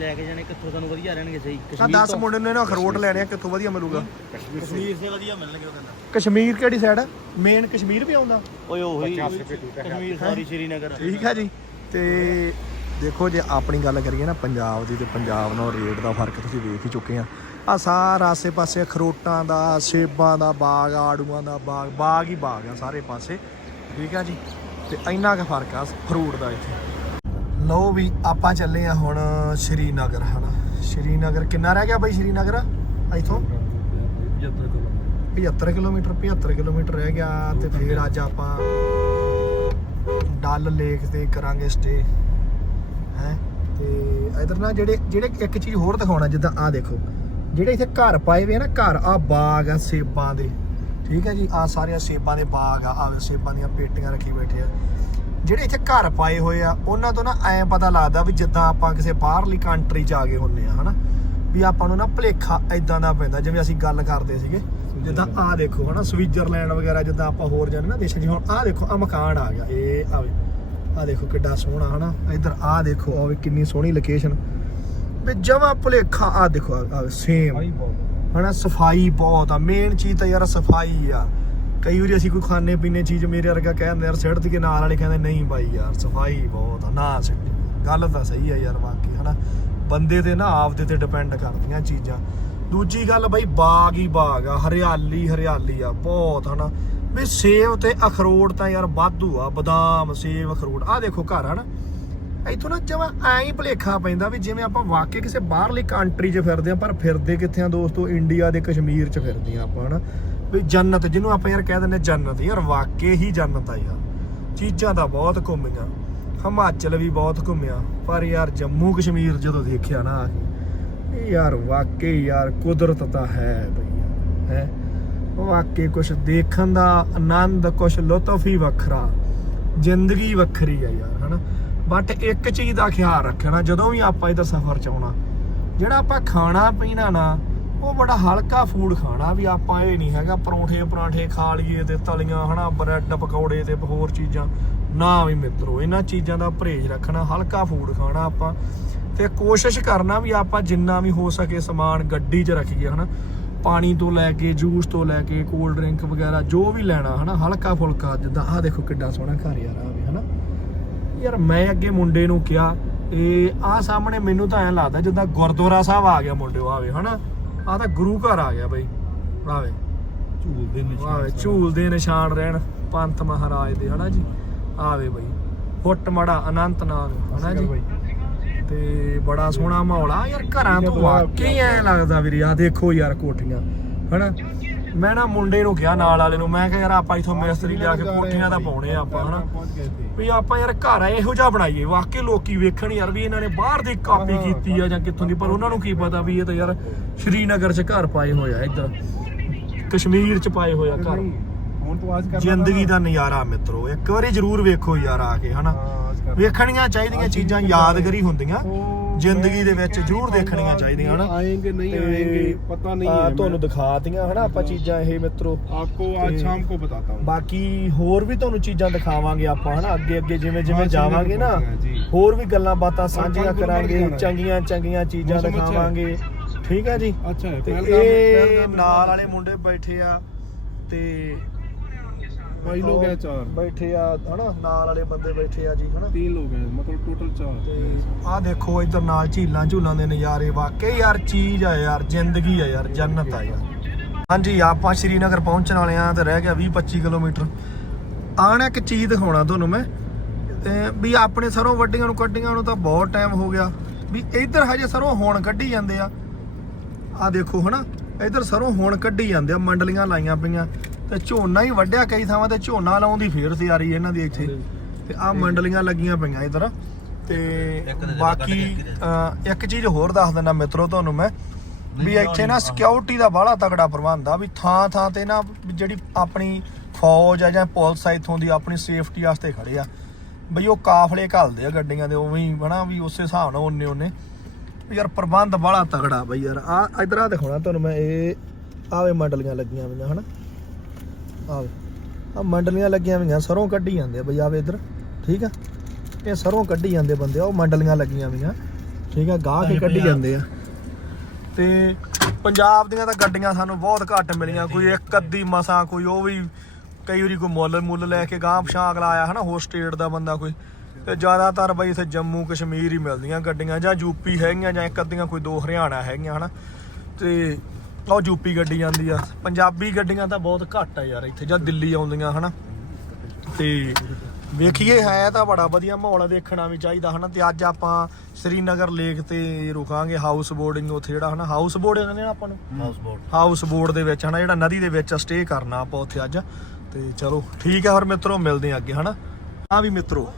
ਲੈ ਕੇ ਜਾਣੇ ਕਿੱਥੋਂ ਤੁਹਾਨੂੰ ਵਧੀਆ ਰਹਿਣਗੇ ਸਹੀ? ਤਾਂ 10 ਮੁੰਡੇ ਨੂੰ ਇਹਨਾਂ ਅਖਰੋਟ ਲੈਣੇ ਆ ਕਿੱਥੋਂ ਵਧੀਆ ਮਿਲੂਗਾ? ਕਸ਼ਮੀਰ ਦੇ ਵਧੀਆ ਮਿਲਣਗੇ ਉਹ ਕਹਿੰਦਾ। ਕਸ਼ਮੀਰ ਕਿਹੜੀ ਸਾਈਡ ਮੇਨ ਕਸ਼ਮੀਰ ਵੀ ਆਉਂਦਾ? ਓਏ ਉਹੀ। ਕਸ਼ਮੀਰ ਸੌਰੀ ਸ਼੍ਰੀਨਗਰ। ਠੀਕ ਆ ਜੀ। ਤੇ ਦੇਖੋ ਜੇ ਆਪਣੀ ਗੱਲ ਕਰੀਏ ਨਾ ਪੰਜਾਬ ਦੀ ਤੇ ਪੰਜਾਬ ਨਾਲ ਰੇਟ ਦਾ ਫ਼ਰਕ ਤੁਸੀਂ ਵੇਖ ਹੀ ਚੁੱਕੇ ਆ। ਆ ਸਾਰਾ ਆਸੇ-ਪਾਸੇ ਅਖਰੋਟਾਂ ਦਾ ਸੇਬਾਂ ਦਾ ਬਾਗ ਆੜੂਆਂ ਦਾ ਬਾਗ ਬਾਗ ਹੀ ਬਾਗ ਆ ਸਾਰੇ ਪਾਸੇ। ਠੀਕ ਆ ਜੀ। ਤੇ ਇੰਨਾ ਕੁ ਫ਼ਰਕ ਆ ਫਰੂਟ ਦਾ ਇੱਥੇ। ਲਓ ਵੀ ਆਪਾਂ ਚੱਲੇ ਆ ਹੁਣ ਸ਼੍ਰੀਨਗਰ ਹਨਾ? ਸ਼੍ਰੀਨਗਰ ਕਿੰਨਾ ਰਹਿ ਗਿਆ ਬਾਈ ਸ਼੍ਰੀਨਗਰ? ਇੱਥੋਂ? 75 ਕਿਲੋਮੀਟਰ। 75 ਕਿਲੋਮੀਟਰ ਰਹਿ ਗਿਆ ਤੇ ਫਿਰ ਅੱਜ ਆਪਾਂ ਡਲ ਲੇਕ ਤੇ ਕਰਾਂਗੇ ਸਟੇ ਹੈ? ਤੇ ਇਧਰ ਨਾ ਜਿਹੜੇ ਜਿਹੜੇ ਇੱਕ ਚੀਜ਼ ਹੋਰ ਦਿਖਾਉਣਾ ਜਿੱਦਾਂ ਆ ਦੇਖੋ ਜਿਹੜੇ ਇੱਥੇ ਘਰ ਪਾਏ ਹੋਏ ਆ ਨਾ ਘਰ ਆ ਬਾਗ ਆ ਸੇਬਾਂ ਦੇ। ਠੀਕ ਹੈ ਜੀ ਆ ਸਾਰੀਆਂ ਸੇਬਾਂ ਦੇ ਬਾਗ ਆ ਆ ਸੇਬਾਂ ਦੀਆਂ ਪੇਟੀਆਂ ਰੱਖੀ ਬੈਠੇ ਆ। ਜਿਹੜੇ ਇੱਥੇ ਘਰ ਪਾਏ ਹੋਏ ਆ ਉਹਨਾਂ ਤੋਂ ਨਾ ਐਂ ਪਤਾ ਲੱਗਦਾ ਵੀ ਜਿੱਦਾਂ ਆਪਾਂ ਕਿਸੇ ਬਾਹਰਲੀ ਕੰਟਰੀ 'ਚ ਆ ਗਏ ਹੁੰਨੇ ਆ ਹਨਾ? ਵੀ ਆਪਾਂ ਨੂੰ ਨਾ ਭਲੇਖਾ ਇਦਾਂ ਦਾ ਪੈਂਦਾ ਜਿਵੇਂ ਅਸੀਂ ਗੱਲ ਕਰਦੇ ਸੀਗੇ ਜਿੱਦਾਂ ਆ ਦੇਖੋ ਹਨਾ ਸਵਿਟਜ਼ਰਲੈਂਡ ਵਗੈਰਾ ਜਿੱਦਾਂ ਆਪਾਂ ਹੋਰ ਜਾਂਦੇ ਨਾ ਦੇਸ਼ਾਂ 'ਚ ਹੁਣ ਆ ਦੇਖੋ ਆ ਮਕਾਨ ਆ ਗਿਆ ਇਹ ਆਵੇ ਆ ਦੇਖੋ ਕਿੱਡਾ ਸੋਹਣਾ ਹਨਾ? ਇੱਧਰ ਆ ਦੇਖੋ ਆ ਵੀ ਕਿੰਨੀ ਸੋਹਣੀ ਲੋਕੇਸ਼ਨ ਵੀ ਜਮਾ ਭੁਲੇਖਾ ਆ ਦੇਖੋ ਆ ਸੇਮ ਹਨਾ ਸਫ਼ਾਈ ਬਹੁਤ ਆ ਮੇਨ ਚੀਜ਼ ਤਾਂ ਯਾਰ ਸਫ਼ਾਈ ਆ। ਕਈ ਵਾਰੀ ਅਸੀਂ ਕੋਈ ਖਾਣੇ ਪੀਣੇ ਚੀਜ਼ ਮੇਰੇ ਵਰਗਾ ਕਹਿੰਦੇ ਯਾਰ ਸਿੱਟ ਕੇ ਨਾਲ ਵਾਲੇ ਕਹਿੰਦੇ, ਨਹੀਂ ਬਾਈ ਯਾਰ, ਸਫ਼ਾਈ ਬਹੁਤ ਆ, ਨਾ ਸਿੱਟੀ ਗੱਲ ਤਾਂ ਸਹੀ ਆ ਯਾਰ ਬਾਕੀ ਹਨਾ? ਬੰਦੇ ਤੇ ਨਾ ਆਪਦੇ ਤੇ ਡਿਪੈਂਡ ਕਰਦੀਆਂ ਚੀਜ਼ਾਂ। ਦੂਜੀ ਗੱਲ ਬਾਈ, ਬਾਗ ਹੀ ਬਾਗ ਆ, ਹਰਿਆਲੀ ਹਰਿਆਲੀ ਆ, ਬਹੁਤ, ਹਨਾ? ਵੀ ਸੇਬ ਤੇ ਅਖਰੋਟ ਤਾਂ ਯਾਰ ਵਾਧੂ ਆ, ਬਦਾਮ, ਸੇਬ, ਅਖਰੋਟ ਆ ਦੇਖੋ ਘਰ, ਹਨਾ? ਇੱਥੋਂ ਨਾ ਜਮਾ ਐਂ ਹੀ ਭਲੇਖਾ ਪੈਂਦਾ ਵੀ ਜਿਵੇਂ ਆਪਾਂ ਵਾਕਿਆ ਕਿਸੇ ਬਾਹਰਲੀ ਕੰਟਰੀ 'ਚ ਫਿਰਦੇ ਆ, ਪਰ ਫਿਰਦੇ ਕਿੱਥੇ ਆ ਦੋਸਤੋ? ਇੰਡੀਆ ਦੇ ਕਸ਼ਮੀਰ 'ਚ ਫਿਰਦੇ ਆ ਆਪਾਂ, ਹਨਾ? ਵੀ ਜੰਨਤ, ਜਿਹਨੂੰ ਆਪਾਂ ਯਾਰ ਕਹਿ ਦਿੰਦੇ ਜੰਨਤ, ਯਾਰ ਵਾਕਈ ਹੀ ਜੰਨਤ ਆ ਯਾਰ। ਚੀਜ਼ਾਂ ਤਾਂ ਬਹੁਤ ਘੁੰਮੀਆਂ, ਹਿਮਾਚਲ ਵੀ ਬਹੁਤ ਘੁੰਮਿਆ, ਪਰ ਯਾਰ ਜੰਮੂ ਕਸ਼ਮੀਰ ਜਦੋਂ ਦੇਖਿਆ ਨਾ ਆ ਯਾਰ ਵਾਕਈ ਯਾਰ ਕੁਦਰਤ ਤਾਂ ਹੈ ਭਈਆ ਹੈ। ਵਾਕਈ ਕੁਝ ਦੇਖਣ ਦਾ ਆਨੰਦ ਕੁਝ ਲੁਤਫ ਹੀ ਵੱਖਰਾ, ਜ਼ਿੰਦਗੀ ਵੱਖਰੀ ਆ ਯਾਰ, ਹਨਾ। ਬਟ ਇੱਕ ਚੀਜ਼ ਦਾ ਖਿਆਲ ਰੱਖਣਾ, ਜਦੋਂ ਵੀ ਆਪਾਂ ਇਹਦਾ ਸਫ਼ਰ ਚ ਆਉਣਾ, ਜਿਹੜਾ ਆਪਾਂ ਖਾਣਾ ਪੀਣਾ ਨਾ ਉਹ ਬੜਾ ਹਲਕਾ ਫੂਡ ਖਾਣਾ ਵੀ ਆਪਾਂ ਇਹ ਨਹੀਂ ਹੈਗਾ, ਪਰੌਂਠੇ ਪਰਾਂਠੇ ਖਾ ਲਈਏ ਤੇ ਤਲੀਆਂ, ਹਨਾ, ਬ੍ਰੈਡ, ਪਕੌੜੇ ਤੇ ਹੋਰ ਚੀਜ਼ਾਂ। ਨਾ ਵੀ ਮਿੱਤਰੋ, ਇਹਨਾਂ ਚੀਜ਼ਾਂ ਦਾ ਪਰਹੇਜ਼ ਰੱਖਣਾ, ਹਲਕਾ ਫੂਡ ਖਾਣਾ ਆਪਾਂ। ਤੇ ਕੋਸ਼ਿਸ਼ ਕਰਨਾ ਵੀ ਆਪਾਂ ਜਿੰਨਾ ਵੀ ਹੋ ਸਕੇ ਸਮਾਨ ਗੱਡੀ 'ਚ ਰੱਖੀਏ, ਹਨਾ। ਪਾਣੀ ਤੋਂ ਲੈ ਕੇ ਜੂਸ ਤੋਂ ਲੈ ਕੇ ਕੋਲਡ ਡਰਿੰਕ ਵਗੈਰਾ, ਜੋ ਵੀ ਲੈਣਾ, ਹਨਾ, ਹਲਕਾ ਫੁਲਕਾ ਜਿੱਦਾਂ, ਆਹ ਦੇਖੋ ਕਿੱਡਾ ਸੋਹਣਾ ਘਰ ਯਾਰ ਆ ਵੀ, ਹਨਾ। ਯਾਰ, ਮੈਂ ਅੱਗੇ ਮੁੰਡੇ ਨੂੰ ਕਿਹਾ ਇਹ ਆਹ ਸਾਹਮਣੇ ਮੈਨੂੰ ਤਾਂ ਐਂ ਲੱਗਦਾ ਜਿੱਦਾਂ ਗੁਰਦੁਆਰਾ ਸਾਹਿਬ ਆ ਗਿਆ ਮੁੰਡੇ ਆਵੇ ਹਨਾ। ਆ ਤਾਂ ਗੁਰੂ ਘਰ ਆ ਗਿਆ ਬਈ ਆਵੇ ਝੂਲ ਦੇ ਆਵੇ ਝੂਲ ਦੇ ਨਿਸ਼ਾਨ ਰਹਿਣ ਪੰਤ ਮਹਾਰਾਜ ਦੇ ਹਨਾ ਜੀ? ਆਵੇ ਬਈ ਫੁੱਟ ਮੜਾ ਅਨੰਤ ਨਾਮ ਹਨਾ ਜੀ? ਤੇ ਬੜਾ ਸੋਹਣਾ ਮਾਹੌਲ ਆ ਯਾਰ ਘਰਾਂ ਤੋਂ ਵਾਕਈ ਐ ਲੱਗਦਾ ਵੀਰੇ ਆ ਦੇਖੋ ਯਾਰ ਕੋਠੀਆਂ ਹਨਾ? ਮੈਂ ਨਾ ਮੁੰਡੇ ਨੂੰ ਕਿਹਾ ਨਾਲ ਵਾਲੇ ਨੂੰ ਮੈਂ ਕਿਹਾ ਯਾਰ ਆਪਾਂ ਇਥੋਂ ਮਿਸਤਰੀ ਲਿਆ ਕੇ ਕੋਠੀਆਂ ਦਾ ਪਾਉਣੇ ਆ ਆਪਾਂ ਹਨਾ? ਵੀ ਆਪਾਂ ਯਾਰ ਘਰ ਆ ਇਹੋ ਜਿਹਾ ਬਣਾਈਏ। ਵਾਕਈ ਲੋਕੀ ਵੇਖਣ ਯਾਰ ਵੀ ਇਹਨਾਂ ਨੇ ਬਾਹਰ ਦੀ ਕਾਪੀ ਕੀਤੀ ਆ ਜਾਂ ਕਿੱਥੋਂ ਦੀ ਪਰ ਉਹਨਾਂ ਨੂੰ ਕੀ ਪਤਾ ਵੀ ਇਹ ਤਾਂ ਯਾਰ ਸ਼੍ਰੀਨਗਰ 'ਚ ਘਰ ਪਾਏ ਹੋਇਆ ਇੱਧਰ। ਕਸ਼ਮੀਰ 'ਚ ਪਾਏ ਹੋਇਆ ਘਰ। ਜ਼ਿੰਦਗੀ ਦਾ ਨਜ਼ਾਰਾ ਮਿੱਤਰੋ ਇੱਕ ਵਾਰੀ ਜ਼ਰੂਰ ਵੇਖੋ ਯਾਰ ਆ ਕੇ ਹਨਾ? ਵੇਖਣੀਆਂ ਚਾਹੀਦੀਆਂ ਚੀਜ਼ਾਂ ਯਾਦਗਰੀ ਹੁੰਦੀਆਂ। ਜ਼ਿੰਦਗੀ ਦੇ ਵਿੱਚ ਜ਼ਰੂਰ ਦੇਖਣੀਆਂ ਚਾਹੀਦੀਆਂ ਹਨਾ? ਆਏਗੇ ਨਹੀਂ ਆਏਗੇ ਪਤਾ ਨਹੀਂ ਹੈ ਤੁਹਾਨੂੰ ਦਿਖਾਤੀਆਂ ਹਨਾ ਆਪਾਂ ਚੀਜ਼ਾਂ ਇਹ ਮਿੱਤਰੋ ਆਪਕੋ ਅੱਜ ਸ਼ਾਮ ਕੋ ਬਤਾਤਾ ਹੂੰ। ਬਾਕੀ ਹੋਰ ਵੀ ਤੁਹਾਨੂੰ ਚੀਜ਼ਾਂ ਦਿਖਾਵਾਂਗੇ ਆਪਾਂ ਹਨਾ ਅੱਗੇ ਅੱਗੇ ਜਿਵੇਂ ਜਿਵੇਂ ਜਾਵਾਂਗੇ ਨਾ ਹੋਰ ਵੀ ਗੱਲਾਂ ਬਾਤਾਂ ਸਾਂਝੀਆਂ ਕਰਾਂਗੇ ਚੰਗੀਆਂ ਚੰਗੀਆਂ ਚੀਜ਼ਾਂ ਦਿਖਾਵਾਂਗੇ। ਠੀਕ ਹੈ ਜੀ? ਅੱਛਾ ਇਹ ਨਾਲ ਵਾਲੇ ਮੁੰਡੇ ਬੈਠੇ ਆ ਤੇ ਬਾਈ ਲੋਕ ਹੈ ਚਾਰ। ਬੈਠੇ ਆ ਹਨਾ? ਨਾਲ ਵਾਲੇ ਬੰਦੇ ਬੈਠੇ ਆ ਜੀ ਹਨਾ? ਤਿੰਨ ਲੋਕ ਹੈ ਮਤਲਬ ਟੋਟਲ ਚਾਰ। ਆ ਦੇਖੋ ਇੱਧਰ ਨਾਲ ਝੀਲਾਂ ਝੂਲਾਂ ਦੇ ਨਜ਼ਾਰੇ ਵਾਕਈ ਯਾਰ ਚੀਜ਼ ਆ ਯਾਰ ਜ਼ਿੰਦਗੀ ਆ ਯਾਰ ਜੰਨਤ ਆ ਯਾਰ। ਹਾਂਜੀ ਆਪਾਂ ਸ਼੍ਰੀਨਗਰ ਪਹੁੰਚਣ ਵਾਲੇ ਆ ਤੇ ਰਹਿ ਗਿਆ 20 25 ਕਿਲੋਮੀਟਰ। ਆਣ ਇੱਕ ਚੀਜ਼ ਦਿਖਾਉਣਾ ਤੁਹਾਨੂੰ ਮੈਂ ਵੀ ਆਪਣੇ ਸਰੋਂ ਵੱਡੀਆਂ ਨੂੰ ਕੱਢੀਆਂ ਨੂੰ ਤਾਂ ਬਹੁਤ ਟਾਈਮ ਹੋ ਗਿਆ। ਵੀ ਇੱਧਰ ਹਜੇ ਸਰੋਂ ਹੁਣ ਕੱਢੀ ਜਾਂਦੇ ਆ। ਆ ਦੇਖੋ ਹਨਾ? ਇੱਧਰ ਸਰੋਂ ਹੁਣ ਕੱਢੀ ਜਾਂਦੇ ਆ ਮੰਡਲੀਆਂ ਲਾਈਆਂ ਪਈਆਂ। ਤੇ ਝੋਨਾ ਹੀ ਵੱਢਿਆ ਕਈ ਥਾਵਾਂ ਤੇ ਝੋਨਾ ਲਾਉਣ ਦੀ ਫੇਰ ਤਿਆਰੀ ਇਹਨਾਂ ਦੀ ਇੱਥੇ। ਤੇ ਆ ਮੰਡਲੀਆਂ ਲੱਗੀਆਂ ਪਈਆਂ ਇੱਧਰ। ਤੇ ਬਾਕੀ ਇੱਕ ਚੀਜ਼ ਹੋਰ ਦੱਸ ਦਿੰਦਾ ਮਿੱਤਰੋ ਤੁਹਾਨੂੰ ਮੈਂ ਵੀ ਇੱਥੇ ਨਾ ਸਿਕਿਉਰਿਟੀ ਦਾ ਬਾਹਲਾ ਤਗੜਾ ਪ੍ਰਬੰਧ ਆ ਵੀ ਥਾਂ ਥਾਂ ਤੇ ਨਾ ਜਿਹੜੀ ਆਪਣੀ ਫੌਜ ਆ ਜਾਂ ਪੁਲਿਸ ਆ ਇੱਥੋਂ ਦੀ ਆਪਣੀ ਸੇਫਟੀ ਵਾਸਤੇ ਖੜੇ ਆ। ਬਈ ਉਹ ਕਾਫਲੇ ਘੱਲਦੇ ਆ ਗੱਡੀਆਂ ਦੇ ਉਵੇਂ ਹੀ ਹਨਾ ਵੀ ਉਸੇ ਹਿਸਾਬ ਨਾਲ ਉਹਨੇ ਉਹਨੇ ਯਾਰ ਪ੍ਰਬੰਧ ਬੜਾ ਤਗੜਾ ਬਈ ਯਾਰ। ਆ ਇਧਰ ਆ ਦਿਖਾਉਣਾ ਤੁਹਾਨੂੰ ਮੈਂ ਇਹ ਆਵੇ ਮੰਡਲੀਆਂ ਲੱਗੀਆਂ ਹੋਈਆਂ ਹਨਾ। ਆਵੇ। ਆ ਮੰਡਲੀਆਂ ਲੱਗੀਆਂ ਹੋਈਆਂ ਸਰੋਂ ਕੱਢੀ ਜਾਂਦੇ ਆ ਬਈ ਆਵੇ ਇਧਰ। ਠੀਕ ਆ? ਇਹ ਸਰੋਂ ਕੱਢੀ ਜਾਂਦੇ ਬੰਦੇ ਆ ਉਹ ਮੰਡਲੀਆਂ ਲੱਗੀਆਂ ਹੋਈਆਂ। ਠੀਕ ਆ ਗਾਹ ਕੇ ਕੱਢੀ ਜਾਂਦੇ ਆ। ਤੇ ਪੰਜਾਬ ਦੀਆਂ ਤਾਂ ਗੱਡੀਆਂ ਸਾਨੂੰ ਬਹੁਤ ਘੱਟ ਮਿਲੀਆਂ ਕੋਈ ਇੱਕ ਅੱਧੀ ਮਸਾਂ ਕੋਈ ਉਹ ਵੀ ਕਈ ਵਾਰੀ ਕੋਈ ਮੁੱਲ ਮੁੱਲ ਲੈ ਕੇ ਗਾਂ ਪਛਾਂ ਅਗਲਾ ਆਇਆ ਹਨਾ ਹੋਰ ਸਟੇਟ ਦਾ ਬੰਦਾ ਕੋਈ। ਤੇ ਜ਼ਿਆਦਾਤਰ ਬਈ ਇੱਥੇ ਜੰਮੂ ਕਸ਼ਮੀਰ ਹੀ ਮਿਲਦੀਆਂ ਗੱਡੀਆਂ ਜਾਂ ਯੂਪੀ ਹੈਗੀਆਂ ਜਾਂ ਇੱਕ ਅੱਧੀਆਂ ਕੋਈ ਦੋ ਹਰਿਆਣਾ ਹੈਗੀਆਂ ਹਨਾ। ਤੇ ਉਹ ਯੂਪੀ ਗੱਡੀ ਜਾਂਦੀ ਆ। ਪੰਜਾਬੀ ਗੱਡੀਆਂ ਤਾਂ ਬਹੁਤ ਘੱਟ ਆ ਯਾਰ ਇੱਥੇ ਜਾਂ ਦਿੱਲੀ ਆਉਂਦੀਆਂ ਹਨਾ। ਤੇ ਵੇਖੀਏ ਹੈ ਤਾਂ ਬੜਾ ਵਧੀਆ ਮਾਹੌਲ ਆ ਦੇਖਣਾ ਵੀ ਚਾਹੀਦਾ ਹਨਾ। ਤੇ ਅੱਜ ਆਪਾਂ ਸ੍ਰੀਨਗਰ ਲੇਕ ਤੇ ਰੁਕਾਂਗੇ ਹਾਊਸ ਬੋਰਡਿੰਗ ਉੱਥੇ ਜਿਹੜਾ ਹਨਾ। ਹਾਊਸ ਬੋਰਡ ਕਹਿੰਦੇ ਆਪਾਂ ਨੂੰ? ਹਾਊਸ ਬੋਟ ਹਾਊਸ ਬੋਰਡ ਦੇ ਵਿੱਚ ਹਨਾ ਜਿਹੜਾ ਨਦੀ ਦੇ ਵਿੱਚ ਸਟੇ ਕਰਨਾ ਆਪਾਂ ਉੱਥੇ ਅੱਜ। ਤੇ ਚਲੋ ਠੀਕ ਹੈ ਫਿਰ ਮਿੱਤਰੋ ਮਿਲਦੇ ਆ ਅੱਗੇ ਹਨਾ। ਹਾਂ ਵੀ ਮਿੱਤਰੋ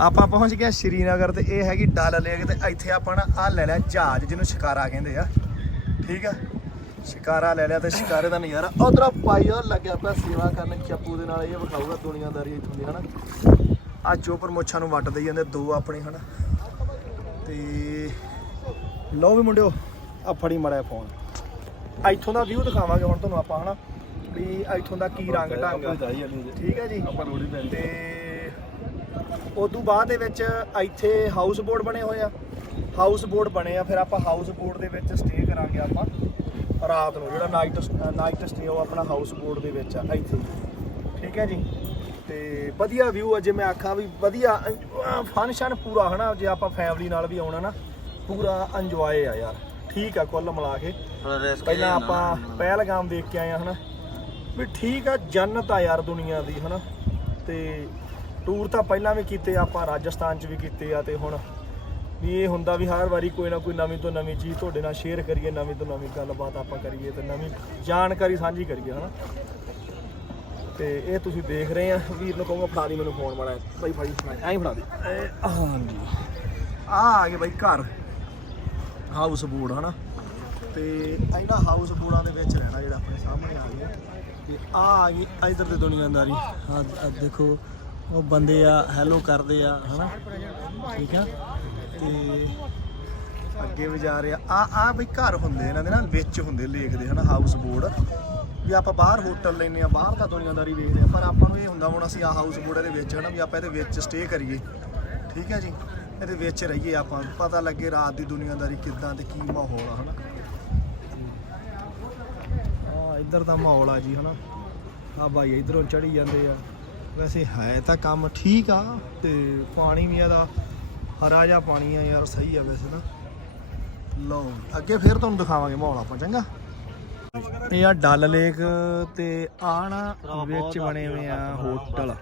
ਆਪਾਂ ਪਹੁੰਚ ਗਏ ਸ਼੍ਰੀਨਗਰ ਤੇ ਇਹ ਹੈਗੀ ਡਲ ਲੇਕ ਤੇ ਇੱਥੇ ਆਪਾਂ ਨਾ ਆ ਲੈ ਲਿਆ ਜਹਾਜ਼ ਜਿਹਨੂੰ ਸ਼ਿਕਾਰਾ ਕਹਿੰਦੇ ਆ। ਠੀਕ ਆ? ਸ਼ਿਕਾਰਾ ਲੈ ਲਿਆ ਤੇ ਸ਼ਿਕਾਰੇ ਦਾ ਨਜ਼ਾਰਾ ਉਧਰ ਪਾਈਆ ਲੱਗਿਆ ਪਿਆ ਸੇਵਾ ਕਰਨ ਚੱਪੂ ਦੇ ਨਾਲ ਇਹ ਵਿਖਾਊਗਾ ਦੁਨੀਆਦਾਰੀ ਇੱਥੋਂ ਦੀ ਹਨਾ? ਆ ਚੋਪਰ ਮੁੱਛਾਂ ਨੂੰ ਵੱਟ ਦੇਈ ਜਾਂਦੇ ਦੋ ਆਪਣੇ ਹਨਾ? ਤੇ ਲਓ ਵੀ ਮੁੰਡਿਓ ਆ ਫੜੀ ਮੜਿਆ ਫੋਨ ਇੱਥੋਂ ਦਾ ਵਿਊ ਦਿਖਾਵਾਂਗੇ ਹੁਣ ਤੁਹਾਨੂੰ ਆਪਾਂ ਹਨਾ? ਵੀ ਇੱਥੋਂ ਦਾ ਕੀ ਰੰਗ ਢੰਗ ਠੀਕ ਹੈ ਜੀ? ਆਪਾਂ ਰੋੜੀ ਪੈਂਦੇ ਤੇ ਉਦੋਂ ਬਾਅਦ ਦੇ ਵਿੱਚ ਇੱਥੇ ਹਾਊਸ ਬੋਰਡ ਬਣੇ ਹੋਏ ਆ। ਹਾਊਸ ਬੋਰਡ ਬਣੇ ਆ ਫਿਰ ਆਪਾਂ ਹਾਊਸ ਬੋਰਡ ਦੇ ਵਿੱਚ ਸਟੇ ਕਰਾਂਗੇ ਆਪਾਂ। ਰਾਤ ਨੂੰ ਜਿਹੜਾ ਨਾਈਟ ਨਾਈਟ ਸਟੇ ਉਹ ਆਪਣਾ ਹਾਊਸ ਬੋਰਡ ਦੇ ਵਿੱਚ ਆ ਇੱਥੇ। ਠੀਕ ਹੈ ਜੀ? ਤੇ ਵਧੀਆ ਵਿਊ ਆ ਜੇ ਮੈਂ ਆਖਾਂ ਵੀ ਵਧੀਆ ਫੰਕਸ਼ਨ ਪੂਰਾ ਹਨਾ? ਜੇ ਆਪਾਂ ਫੈਮਿਲੀ ਨਾਲ ਵੀ ਆਉਣਾ ਨਾ ਪੂਰਾ ਇੰਜੋਏ ਆ ਯਾਰ। ਠੀਕ ਆ ਕੁੱਲ ਮਿਲਾ ਕੇ। ਪਹਿਲਾਂ ਆਪਾਂ ਪਹਿਲਗਾਮ ਦੇਖ ਕੇ ਆਏ ਆ ਹਨਾ? ਵੀ ਠੀਕ ਆ ਜੰਨਤ ਆ ਯਾਰ ਦੁਨੀਆ ਦੀ ਹਨਾ? ਤੇ ਟੂਰ ਤਾਂ ਪਹਿਲਾਂ ਵੀ ਕੀਤੇ ਆਪਾਂ ਰਾਜਸਥਾਨ 'ਚ ਵੀ ਕੀਤੇ ਆ ਤੇ ਹੁਣ ਵੀ ਇਹ ਹੁੰਦਾ ਵੀ ਹਰ ਵਾਰੀ ਕੋਈ ਨਾ ਕੋਈ ਨਵੀਂ ਤੋਂ ਨਵੀਂ ਚੀਜ਼ ਤੁਹਾਡੇ ਨਾਲ ਸ਼ੇਅਰ ਕਰੀਏ ਨਵੀਂ ਤੋਂ ਨਵੀਂ ਗੱਲਬਾਤ ਆਪਾਂ ਕਰੀਏ ਤੇ ਨਵੀਂ ਜਾਣਕਾਰੀ ਸਾਂਝੀ ਕਰੀਏ ਹਨਾ? ਤੇ ਇਹ ਤੁਸੀਂ ਦੇਖ ਰਹੇ ਆ। ਵੀਰ ਨੂੰ ਕਹੂੰਗਾ ਫੜਾ ਦੀ ਮੈਨੂੰ ਫੋਨ ਮਾੜਾ ਫੜੀ ਫੜਾ ਐਂ ਫੜਾ ਦੇ। ਹਾਂਜੀ। ਆ ਆ ਗਏ ਬਾਈ ਘਰ। ਹਾਊਸ ਬੋਰਡ ਹਨਾ? ਤੇ ਇਹਨਾਂ ਹਾਊਸ ਬੋਰਡਾਂ ਦੇ ਵਿੱਚ ਰਹਿਣਾ ਜਿਹੜਾ ਆਪਣੇ ਸਾਹਮਣੇ ਆ ਗਿਆ। ਤੇ ਆ ਆ ਗਈ ਇਧਰ ਦੀ ਦੁਨੀਆਦਾਰੀ। ਆ ਦੇਖੋ ਉਹ ਬੰਦੇ ਆ ਹੈਲੋ ਕਰਦੇ ਆ ਹਨਾ? ਠੀਕ ਆ? ਤੇ ਅੱਗੇ ਵੀ ਜਾ ਰਹੇ ਆ। ਆ ਆ ਬਈ ਘਰ ਹੁੰਦੇ ਇਹਨਾਂ ਦੇ ਨਾ, ਵਿੱਚ ਹੁੰਦੇ ਲੇਖ ਦੇ, ਹਨਾ ਹਾਊਸ ਬੋਰਡ ਵੀ ਆਪਾਂ ਬਾਹਰ ਹੋਟਲ ਲੈਨੇ ਆ, ਬਾਹਰ ਤਾਂ ਦੁਨੀਆਦਾਰੀ ਵੇਖਦੇ ਆ, ਪਰ ਆਪਾਂ ਨੂੰ ਇਹ ਹੁੰਦਾ ਹੁਣ ਅਸੀਂ ਆ ਹਾਊਸ ਬੋਰਡ ਦੇ ਵਿੱਚ, ਹਨਾ, ਵੀ ਆਪਾਂ ਇਹਦੇ ਵਿੱਚ ਸਟੇ ਕਰੀਏ। ਠੀਕ ਹੈ ਜੀ? ਇਹਦੇ ਵਿੱਚ ਰਹੀਏ ਆਪਾਂ, ਪਤਾ ਲੱਗੇ ਰਾਤ ਦੀ ਦੁਨੀਆਦਾਰੀ ਕਿੱਦਾਂ ਤੇ ਕੀ ਮਾਹੌਲ ਆ, ਹਨਾ। ਆ ਇੱਧਰ ਦਾ ਮਾਹੌਲ ਆ ਜੀ, ਹਨਾ। ਆ ਬਾਈ ਇਧਰੋਂ ਚੜੀ ਜਾਂਦੇ ਆ। ਵੈਸੇ ਹੈ ਤਾਂ ਕੰਮ ਠੀਕ ਆ, ਤੇ ਪਾਣੀ ਵੀ ਇਹਦਾ ਹਰਾ ਜਿਹਾ ਪਾਣੀ ਆ ਯਾਰ, ਸਹੀ ਆ ਵੈਸੇ ਤਾਂ। ਲਓ, ਅੱਗੇ ਫਿਰ ਤੁਹਾਨੂੰ ਦਿਖਾਵਾਂਗੇ ਮਾਹੌਲ ਆਪਾਂ, ਚੰਗਾ? ਇਹ ਆ ਡਲ ਲੇਕ ਤੇ ਆਣਾ ਵਿੱਚ ਬਣੇ ਹੋਏ ਆ ਹੋਟਲ।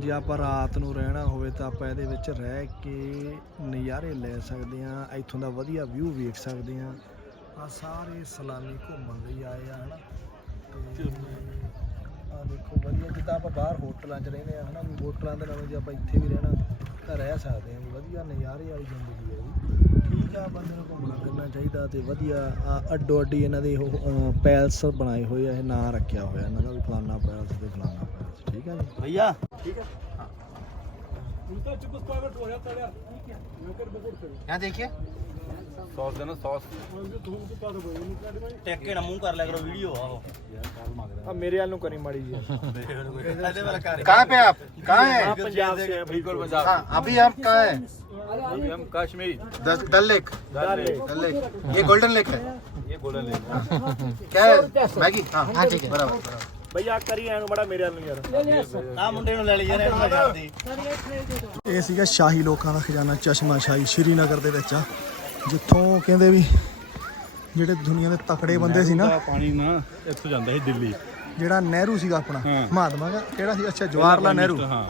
ਜੇ ਆਪਾਂ ਰਾਤ ਨੂੰ ਰਹਿਣਾ ਹੋਵੇ ਤਾਂ ਆਪਾਂ ਇਹਦੇ ਵਿੱਚ ਰਹਿ ਕੇ ਨਜ਼ਾਰੇ ਲੈ ਸਕਦੇ ਆ ਇੱਥੋਂ ਦਾ ਵਧੀਆ ਵਿਊ ਵੇਖ ਸਕਦੇ ਆ ਆ ਸਾਰੇ ਸਲਾਨੀ ਘੁੰਮਣ ਲਈ ਆਏ ਆ, ਹਨਾ? ਆ ਦੇਖੋ, ਵਧੀਆ, ਜਿੱਦਾਂ ਆਪਾਂ ਬਾਹਰ ਹੋਟਲਾਂ 'ਚ ਰਹਿੰਦੇ ਆ ਹਨਾ? ਵੀ ਹੋਟਲਾਂ ਦੇ ਨਾਲੋਂ ਜੇ ਆਪਾਂ ਇੱਥੇ ਵੀ ਰਹਿਣਾ ਰਹਿ ਸਕਦੇ ਆ ਵਧੀਆ ਨਜ਼ਾਰੇ ਵਾਲੀ ਜ਼ਿੰਦਗੀ ਹੈ ਜੀ। ਠੀਕ ਆ ਬੰਦੇ ਨੂੰ ਘੁੰਮਣਾ ਕਰਨਾ ਚਾਹੀਦਾ ਤੇ ਵਧੀਆ ਆ ਅੱਡੋ ਅੱਡੀ ਇਹਨਾਂ ਦੇ ਉਹ ਪੈਲਸ ਬਣਾਏ ਹੋਏ ਆ ਇਹ ਨਾਂ ਰੱਖਿਆ ਹੋਇਆ ਇਹਨਾਂ ਦਾ ਵੀ ਫਲਾਨਾ ਪੈਲਸ ਤੇ ਫਲਾਨਾ ਪੈਲਸ ਠੀਕ ਆ ਜੀ? ਭਈਆ? ਠੀਕ ਆ। ਹਾਂ ਤੂੰ ਤਾਂ ਚੁੱਪ ਸਪਾਵਟ ਹੋ ਰਿਹਾ ਤੜਿਆ ਠੀਕ ਹੈ ਨੌਕਰ ਬਗੜ ਤੇ ਯਾ ਦੇਖਿਏ सॉस देना सॉस। ਟੈਕ ਕੇ ਨਾ ਮੂੰਹ ਕਰ ਲਿਆ ਕਰੋ ਵੀਡੀਓ ਆਹੋ अब मेरे यार करी मड़ी जी। कहाँ पे आप? कहाँ है? पंजाब से बिल्कुल हाँ, पंजाब। अभी आप कहाँ है? अभी हम कश्मीर। डल लेक। डल लेक। ये गोल्डन लेक है? ये गोल्डन लेक क्या है? मैगी हाँ हाँ ठीक है बराबर भैया करी है मेरे यार। यार ਆ ਮੁੰਡੇ ਨੂੰ ਲੈ ਲਈ शाही लोगों का खजाना चश्मा शाही श्रीनगर के ਜਿੱਥੋਂ ਕਹਿੰਦੇ ਵੀ ਜਿਹੜੇ ਦੁਨੀਆ ਦੇ ਤਕੜੇ ਬੰਦੇ ਸੀ ਨਾ ਦਾ ਪਾਣੀ ਨਾ ਇੱਥੋਂ ਜਾਂਦਾ ਸੀ ਦਿੱਲੀ। ਜਿਹੜਾ ਨਹਿਰੂ ਸੀਗਾ ਆਪਣਾ ਹਾਂ। ਮਹਾਤਮਾ ਗਾ ਕਿਹੜਾ ਸੀ? ਅੱਛਾ ਜਵਾਹਰ ਲਾਲ ਨਹਿਰੂ। ਹਾਂ।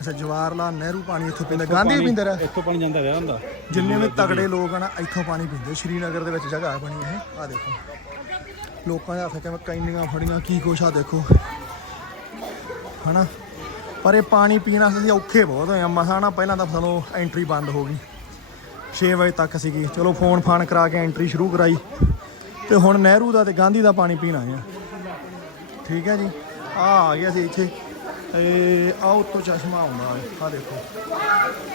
ਅੱਛਾ ਜਵਾਹਰ ਲਾਲ ਨਹਿਰੂ ਪਾਣੀ ਇੱਥੇ ਪੀਂਦਾ। ਗਾਂਧੀ ਵੀ ਪੀਂਦਾ ਰਿਹਾ। ਇੱਥੋਂ ਪਾਣੀ ਜਾਂਦਾ ਰਿਹਾ ਹੁੰਦਾ। ਜਿੰਨੇ ਵੀ ਤਗੜੇ ਲੋਕ ਆ ਨਾ ਇੱਥੋਂ ਪਾਣੀ ਪੀਂਦੇ। ਸ਼੍ਰੀਨਗਰ ਦੇ ਵਿੱਚ ਜਗ੍ਹਾ ਬਣੀ ਇਹ। ਆ ਦੇਖੋ। ਲੋਕਾਂ ਦੇ ਹੱਥ ਕਿਵੇਂ ਕੈਨੀਆਂ ਫੜੀਆਂ ਕੀ ਕੁਛ ਆ ਦੇਖੋ। ਹਨਾ? ਪਰ ਇਹ ਪਾਣੀ ਪੀਣ ਵਾਸਤੇ ਅਸੀਂ ਔਖੇ ਬਹੁਤ ਹੋਏ ਆ। ਮਸਾਂ ਨਾ ਪਹਿਲਾਂ ਤਾਂ ਸਾਨੂੰ ਐਂਟਰੀ ਬੰਦ ਹੋ ਗਈ। 6 ਵਜੇ ਤੱਕ ਸੀਗੀ। ਚਲੋ ਫੋਨ ਫਾਨ ਕਰਾ ਕੇ ਐਂਟਰੀ ਸ਼ੁਰੂ ਕਰਾਈ। ਤੇ ਹੁਣ ਨਹਿਰੂ ਦਾ ਤੇ ਗਾਂਧੀ ਦਾ ਪਾਣੀ ਪੀਣ ਆਏ ਆ। ਠੀਕ ਹੈ ਜੀ? ਆ ਆ ਗਿਆ ਸੀ ਇੱਥੇ। ਇਹ ਆ ਉੱਤੋਂ ਚਸ਼ਮਾ ਆਉਂਦਾ ਆ ਦੇਖੋ।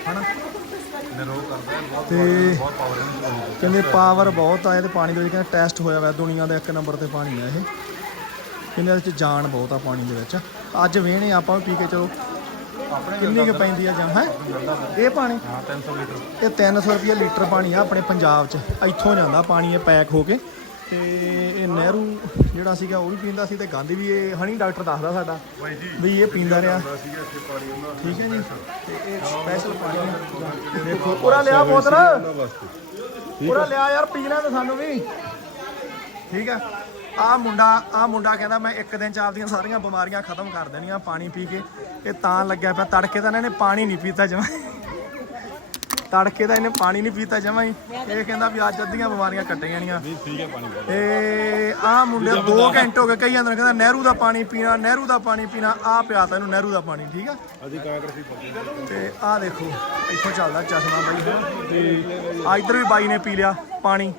ਹਨਾ? ਤੇ ਕਹਿੰਦੇ ਪਾਵਰ ਬਹੁਤ ਆ ਇਹਦੇ ਪਾਣੀ ਦੇ ਵਿੱਚ ਕਹਿੰਦੇ ਟੈਸਟ ਹੋਇਆ ਹੋਇਆ ਦੁਨੀਆ ਦਾ ਇੱਕ ਨੰਬਰ ਤੇ ਪਾਣੀ ਆ ਇਹ। ਕਹਿੰਦੇ ਇਹਦੇ ਚ ਜਾਨ ਬਹੁਤ ਆ ਪਾਣੀ ਦੇ ਵਿੱਚ। ਅੱਜ ਵੇਹਣੇ ਆਪਾਂ ਵੀ ਪੀ ਕੇ ਚਲੋ। ਕਿੰਨੀ ਕੁ ਪੈਂਦੀ ਆ ਜਾਂ ਹੈ? ਇਹ ਪਾਣੀ? ਹਾਂ 300 ਲੀਟਰ। ਇਹ 300 ਰੁਪਏ ਲੀਟਰ ਪਾਣੀ ਆ ਆਪਣੇ ਪੰਜਾਬ 'ਚ। ਇੱਥੋਂ ਜਾਂਦਾ ਪਾਣੀ ਇਹ ਪੈਕ ਹੋ ਕੇ। ਤੇ ਇਹ ਨਹਿਰੂ ਜਿਹੜਾ ਸੀਗਾ ਉਹ ਵੀ ਪੀਂਦਾ ਸੀ ਤੇ ਗਾਂਧੀ ਵੀ ਇਹ ਹਣੀ ਡਾਕਟਰ ਦੱਸਦਾ ਸਾਡਾ ਵੀ ਇਹ ਪੀਂਦਾ ਰਿਹਾ। ਠੀਕ ਹੈ ਜੀ। ਤੇ ਇਹ ਸਪੈਸ਼ਲ ਪਾਣੀ। ਦੇਖੋ ਪੂਰਾ ਲਿਆ ਬੋਤਲ। ਪੂਰਾ ਲਿਆ ਯਾਰ ਪੀਣਾ ਤੇ ਸਾਨੂੰ ਵੀ। ਠੀਕ ਆ ਆ ਮੁੰਡਾ ਆ ਮੁੰਡਾ ਕਹਿੰਦਾ ਮੈਂ ਇੱਕ ਦਿਨ ਚ ਆਪਦੀਆਂ ਸਾਰੀਆਂ ਬਿਮਾਰੀਆਂ ਖਤਮ ਕਰ ਦੇਣੀਆਂ ਪਾਣੀ ਪੀ ਕੇ ਇਹ ਤਾਂ ਲੱਗਿਆ ਪਿਆ। ਤੜਕੇ ਤਾਂ ਇਹਨਾਂ ਨੇ ਪਾਣੀ ਨਹੀਂ ਪੀਤਾ ਜਮਾ ਤੜਕੇ ਤਾਂ ਇਹਨੇ ਪਾਣੀ ਨਹੀਂ ਪੀਤਾ ਜਮਾ ਹੀ। ਇਹ ਕਹਿੰਦਾ ਵੀ ਅੱਜ ਅੱਧੀਆਂ ਬਿਮਾਰੀਆਂ ਕੱਟ ਜਾਣੀਆਂ। ਨਹੀਂ ਠੀਕ ਹੈ ਪਾਣੀ ਬਹੁਤ ਤੇ ਆ ਮੁੰਡੇ 2 ਘੰਟੇ ਹੋ ਗਏ ਕਈ ਨੇ ਕਹਿੰਦਾ ਨਹਿਰੂ ਦਾ ਪਾਣੀ ਪੀਣਾ ਨਹਿਰੂ ਦਾ ਪਾਣੀ ਪੀਣਾ ਆ ਪਿਆ ਤਾ ਇਹਨੂੰ ਨਹਿਰੂ ਦਾ ਪਾਣੀ ਠੀਕ ਆ? ਅਸੀਂ ਕਾਂਗਰਸੀ ਪੱਕੀ ਤੇ ਆ ਦੇਖੋ ਇੱਥੋਂ ਚੱਲਦਾ ਚਸ਼ਮਾ ਬਾਈ। ਹੁਣ ਤੇ ਆ ਇੱਧਰ ਵੀ ਬਾਈ ਨੇ ਪੀ ਲਿਆ ਪਾਣੀ।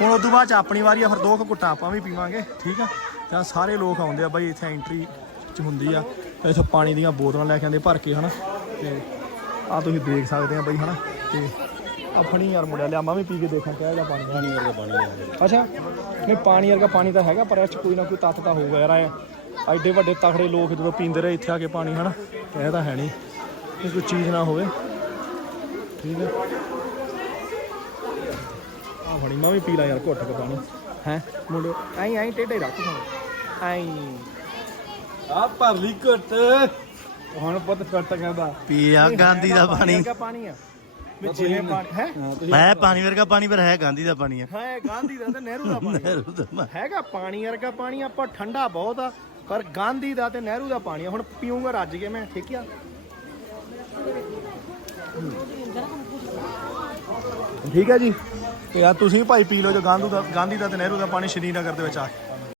ਹੁਣ ਉਦੋਂ ਬਾਅਦ ਚ ਆਪਣੀ ਵਾਰੀ ਆ ਫਿਰ ਦੋ ਕੁ ਘੁੱਟਾਂ ਆਪਾਂ ਵੀ ਪੀਵਾਂਗੇ ਠੀਕ ਆ? ਤਾਂ ਸਾਰੇ ਲੋਕ ਆਉਂਦੇ ਆ ਬਾਈ ਇੱਥੇ ਐਂਟਰੀ ਚ ਹੁੰਦੀ ਆ। ਇੱਥੋਂ ਪਾਣੀ ਦੀਆਂ ਬੋਤਲਾਂ ਲੈ ਕੇ ਆਉਂਦੇ ਭਰ ਕੇ ਹਨਾ? ਤੇ ਆ ਤੁਸੀਂ ਦੇਖ ਸਕਦੇ ਆ ਬਾਈ ਹਨਾ? ਤੇ ਆ ਫਣੀ ਯਾਰ ਮੁੰਡਿਆ ਲਿਆ ਮੈਂ ਵੀ ਪੀ ਕੇ ਦੇਖਾਂ ਕਿਹੋ ਜਿਹਾ ਪਾਣੀ ਪਾਣੀ ਵਰਗਾ ਪਾਣੀ ਅੱਛਾ? ਨਹੀਂ ਪਾਣੀ ਵਰਗਾ ਪਾਣੀ ਤਾਂ ਹੈਗਾ ਪਰ ਇਹ ਚ ਕੋਈ ਨਾ ਕੋਈ ਤੱਤ ਤਾਂ ਹੋਊਗਾ ਯਾਰ ਐਡੇ ਵੱਡੇ ਤਕੜੇ ਲੋਕ ਜਦੋਂ ਪੀਂਦੇ ਰਹੇ ਇੱਥੇ ਆ ਕੇ ਪਾਣੀ ਹਨਾ? ਇਹ ਤਾਂ ਹੈ ਨਹੀਂ ਕੋਈ ਚੀਜ਼ ਨਾ ਹੋਵੇ। ਠੀਕ ਹੈ ਆ ਫਣੀ ਮੈਂ ਵੀ ਪੀ ਲਾ ਯਾਰ ਘੁੱਟ ਕੇ ਪਾਣੀ। ਹੈ? ਮੁੰਡੇ ਐਂ ਐਂ ਟੇਢੇ ਰੱਖ ਸਾਨੂੰ ਐਂ। ਆ ਭਰ ਲਈ ਘਟ। ਹੁਣ ਪੁੱਤ ਕੱਟ ਕਹਿੰਦਾ। ਪੀਆ ਗਾਂਧੀ ਦਾ ਪਾਣੀ ਵਰਗਾ ਪਾਣੀ ਆ। ਜਿਵੇਂ ਪਾਣੀ ਹੈ? ਹੈ ਪਾਣੀ ਵਰਗਾ ਪਾਣੀ ਪਰ ਹੈ ਗਾਂਧੀ ਦਾ ਪਾਣੀ ਹੈ ਹੈ ਗਾਂਧੀ ਦਾ ਤੇ ਨਹਿਰੂ ਦਾ ਪਾਣੀ ਨਹਿਰੂ ਦਾ ਪਾਣੀ। ਹੈਗਾ ਪਾਣੀ ਵਰਗਾ ਪਾਣੀ ਆਪਾਂ ਠੰਡਾ ਬਹੁਤ ਆ ਪਰ ਗਾਂਧੀ ਦਾ ਤੇ ਨਹਿਰੂ ਦਾ ਪਾਣੀ ਆ। ਹੁਣ ਪੀਊਂਗਾ ਰੱਜ ਕੇ ਮੈਂ ਠੀਕ ਆ? ਠੀਕ ਹੈ ਜੀ। ਤੇ ਆ ਤੁਸੀਂ ਵੀ ਭਾਈ ਪੀ ਲਓ ਜੋ ਗਾਂਧੂ ਦਾ ਗਾਂਧੀ ਦਾ ਤੇ ਨਹਿਰੂ ਦਾ ਪਾਣੀ ਸ਼੍ਰੀਨਗਰ ਦੇ ਵਿੱਚ ਆ ਕੇ।